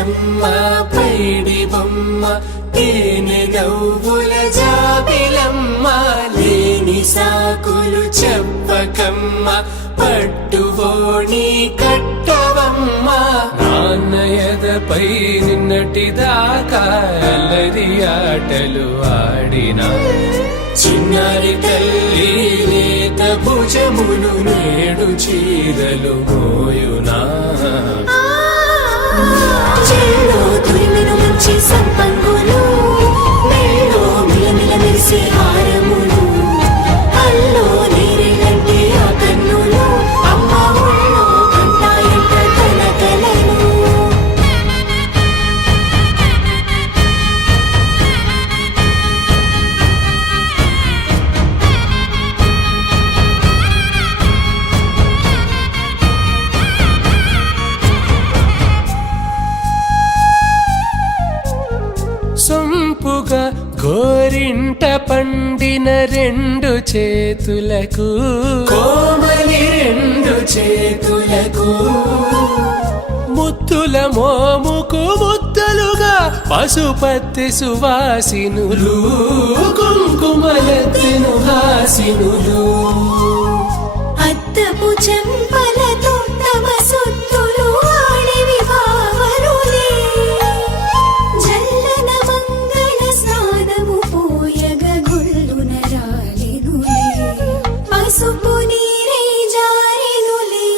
బతుకమ్మ పైడి బొమ్మ తేనె నవ్వుల జాబిలమ్మ లేని సాకులు చెప్పకమ్మ పట్టువోణి కట్టవమ్మ నాన్నయదపై నిన్నటిదాకా అల్లరి ఆటలు ఆడినా చిన్నారి తల్లి లేత భుజములు నేడు చీరలు మోయునా చెల్లో తురిమిన మంచి సంపంగులు మెల్లో మిలమిల మెరిసే హారములు అల్లో నీరెళ్ళంటే ఆ కన్నులు అమ్మ ఒళ్ళో కంటాయంట తన కలను సొంపుగా గోరింట పండిన రెండు చేతులకు కోమలి రెండు చేతులకు ముత్తుల మోముకు ముద్దలుగా పశుపతి సువాసినులు కుంకుమలెత్తెను హాసినులు అద్దపు చెంపలతో తమ సొత్తులు ఆడివి భావరులే జల్లన మంగళ స్నానము పోయగ గొల్లున రాలినులే పసుపు నీరే జారినులే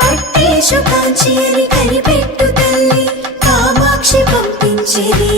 పట్టేశు కాంచి అని కనిపెట్టు తల్లి కామాక్షి పంపించిరి